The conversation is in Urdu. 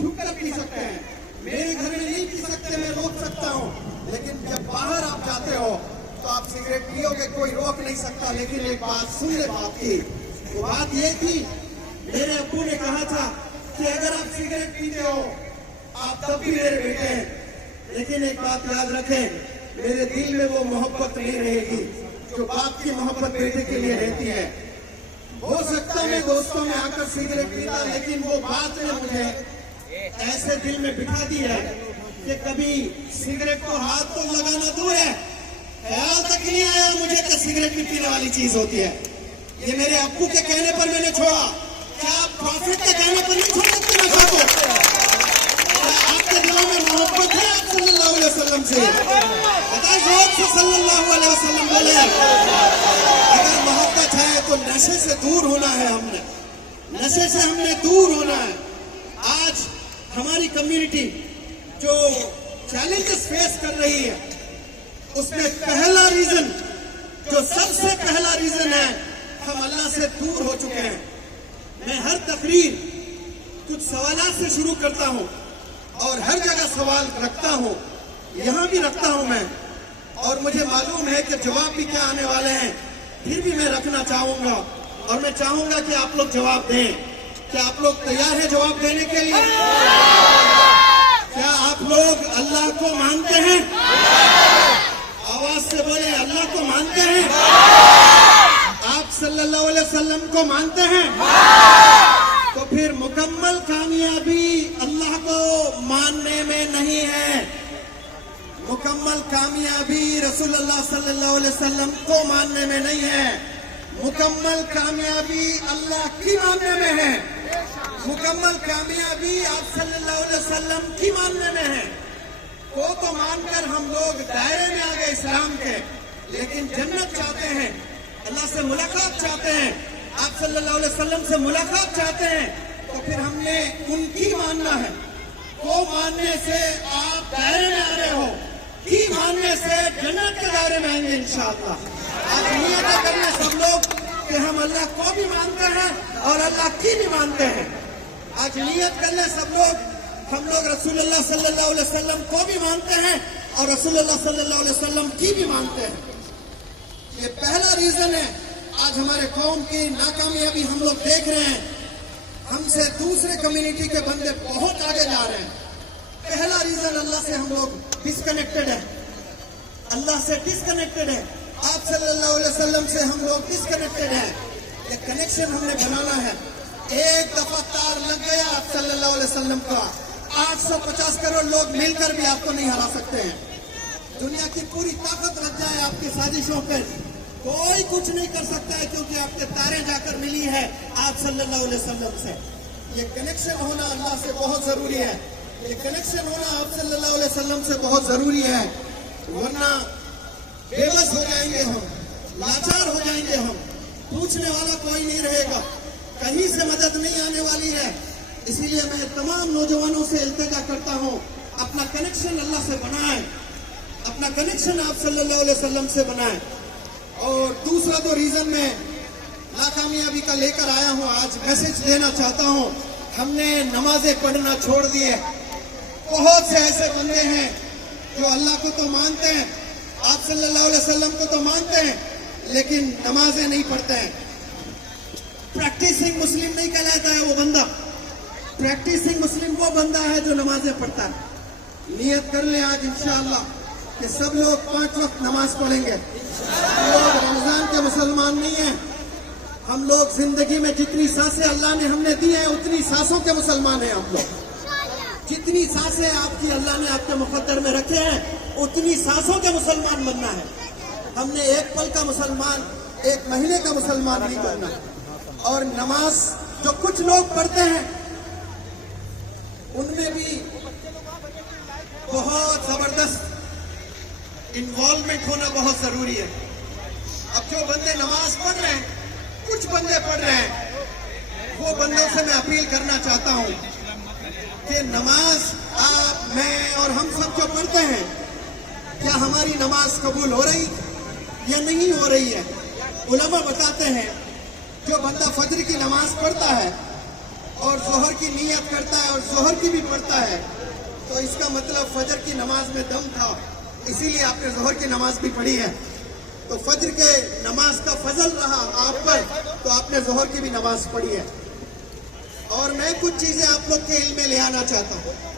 چھپ کر پی سکتے ہیں, میرے گھر میں نہیں پی سکتے, میں روک سکتا ہوں, لیکن جب باہر آپ جاتے ہو تو آپ سگریٹ پیو گے, کوئی روک نہیں سکتا. لیکن ایک بات سن لے باپ کی, وہ بات یہ تھی, میرے ابو نے کہا تھا کہ اگر آپ سگریٹ پیتے ہو آپ تب بھی میرے بیٹے ہیں, لیکن ایک بات یاد رکھیں, میرے دل میں وہ محبت نہیں رہے گی جو باپ کی محبت بیٹے کے لیے رہتی ہے. ہو سکتا میں دوستوں میں آ کر سگریٹ پیتا, لیکن وہ بات نے مجھے ایسے دل میں بٹھا دی ہے کہ کبھی سگریٹ کو ہاتھ تو لگانا دور ہے, خیال تک نہیں آیا مجھے کہ سگریٹ بھی پینے والی چیز ہوتی ہے. یہ میرے ابو کے کہنے پر میں نے چھوڑا. کیا آپ پروفٹ کے کہنے پر نہیں چھوڑ سکتے میں کھاؤ؟ کیا آپ کے دلوں میں محبت ہے آپ صلی اللہ علیہ وسلم سے؟ بتا زور سے صلی اللہ علیہ وسلم بولے. اگر محبت ہے تو نشے سے دور ہونا ہے, ہم نے نشے سے ہم نے دور ہونا ہے. آج ہماری کمیونٹی جو چیلنجز فیس کر رہی ہے, اس میں پہلا ریزن, جو سب سے پہلا ریزن ہے, ہم اللہ سے دور ہو چکے ہیں. میں ہر تقریر کچھ سوالات سے شروع کرتا ہوں اور ہر جگہ سوال رکھتا ہوں, یہاں بھی رکھتا ہوں میں, اور مجھے معلوم ہے کہ جواب بھی کیا آنے والے ہیں, پھر بھی میں رکھنا چاہوں گا اور میں چاہوں گا کہ آپ لوگ جواب دیں. کیا آپ لوگ تیار ہیں جواب دینے کے لیے؟ کیا آپ لوگ اللہ کو مانتے ہیں؟ آواز سے بولے, اللہ کو مانتے ہیں؟ آپ صلی اللہ علیہ وسلم کو مانتے ہیں؟ تو پھر مکمل کامیابی اللہ کو ماننے میں نہیں ہے, مکمل کامیابی رسول اللہ صلی اللہ علیہ وسلم کو ماننے میں نہیں ہے, مکمل کامیابی اللہ کی ماننے میں ہے, مکمل کامیابی آپ صلی اللہ علیہ وسلم کی ماننے میں ہے. وہ تو مان کر ہم لوگ دائرے میں آ گئے اسلام کے, لیکن جنت چاہتے ہیں, اللہ سے ملاقات چاہتے ہیں, آپ صلی اللہ علیہ وسلم سے ملاقات چاہتے ہیں, تو پھر ہم نے ان کی ماننا ہے. کو ماننے سے آپ دائرے میں آ رہے ہو, کی ماننے سے جنت کے دائرے میں آئیں گے انشاءاللہ. آج نیت کرنے سب لوگ کہ ہم اللہ کو بھی مانتے ہیں اور اللہ کی بھی مانتے ہیں. آج نیت کرنے سب لوگ, ہم لوگ رسول اللہ صلی اللہ علیہ وسلم کو بھی مانتے ہیں اور رسول اللہ صلی اللہ علیہ وسلم کی بھی مانتے ہیں. یہ پہلا ریزن ہے آج ہمارے قوم کی ناکامیابی ہم لوگ دیکھ رہے ہیں. ہم سے دوسرے کمیونٹی کے بندے بہت آگے جا رہے ہیں. پہلا ریزن اللہ سے ہم لوگ ڈسکنیکٹڈ ہیں, اللہ سے ڈسکنیکٹڈ ہے. آپ صلی اللہ علیہ وسلم سے ہم لوگ ڈسکنیکٹڈ ہیں. یہ کنیکشن ہم نے بنانا ہے. ایک دفعہ تار لگ گیا آپ صلی اللہ علیہ وسلم کا, 850 کروڑ لوگ مل کر بھی آپ کو نہیں ہرا سکتے ہیں. دنیا کی پوری طاقت لگ جائے آپ کی سازشوں پہ, کوئی کچھ نہیں کر سکتا ہے, کیونکہ آپ کے تاریں جا کر ملی ہے آپ صلی اللہ علیہ وسلم سے. یہ کنیکشن ہونا اللہ سے بہت ضروری ہے, یہ کنیکشن ہونا آپ صلی اللہ علیہ وسلم سے بہت ضروری ہے, ورنہ بے بس ہو جائیں گے ہم, لاچار ہو جائیں گے ہم, پوچھنے والا کوئی نہیں رہے گا, کہیں سے مدد نہیں آنے والی ہے. اسی لیے میں تمام نوجوانوں سے التجا کرتا ہوں, اپنا کنیکشن اللہ سے بنائیں, اپنا کنیکشن آپ صلی اللہ علیہ وسلم سے بنائیں. اور دوسرا جو ریزن میں ناکامیابی کا لے کر آیا ہوں, آج میسج دینا چاہتا ہوں, ہم نے نمازیں پڑھنا چھوڑ دی ہے. بہت سے ایسے بندے ہیں جو اللہ کو تو مانتے ہیں, آپ صلی اللہ علیہ وسلم کو تو مانتے ہیں, لیکن نمازیں نہیں پڑھتے ہیں. پریکٹسنگ مسلم نہیں کہلاتا ہے وہ بندہ. پریکٹسنگ مسلم وہ بندہ ہے جو نمازیں پڑھتا ہے. نیت کر لیں آج انشاءاللہ کہ سب لوگ 5 وقت نماز پڑھیں گے. ہم لوگ رمضان کے مسلمان نہیں ہیں, ہم لوگ زندگی میں جتنی سانسیں اللہ نے ہم نے دی ہیں اتنی سانسوں کے مسلمان ہیں. ہم لوگ جتنی سانسیں آپ کی اللہ نے آپ کے مقدر میں رکھے ہیں اتنی سانسوں کے مسلمان بننا ہے. ہم نے ایک پل کا مسلمان, ایک مہینے کا مسلمان نہیں بننا. اور نماز جو کچھ لوگ پڑھتے ہیں ان میں بھی بہت زبردست انوالومنٹ ہونا بہت ضروری ہے. اب جو بندے نماز پڑھ رہے ہیں, کچھ بندے پڑھ رہے ہیں, وہ بندوں سے میں اپیل کرنا چاہتا ہوں کہ نماز آپ, میں اور ہم سب جو پڑھتے ہیں, کیا ہماری نماز قبول ہو رہی یا نہیں ہو رہی ہے. علماء بتاتے ہیں جو بندہ فجر کی نماز پڑھتا ہے اور ظہر کی نیت کرتا ہے اور ظہر کی بھی پڑھتا ہے تو اس کا مطلب فجر کی نماز میں دم تھا، اسی لیے آپ نے ظہر کی نماز بھی پڑھی ہے. تو فجر کے نماز کا فضل رہا آپ پر تو آپ نے ظہر کی بھی نماز پڑھی ہے. اور میں کچھ چیزیں آپ لوگ کے علم میں لے آنا چاہتا ہوں.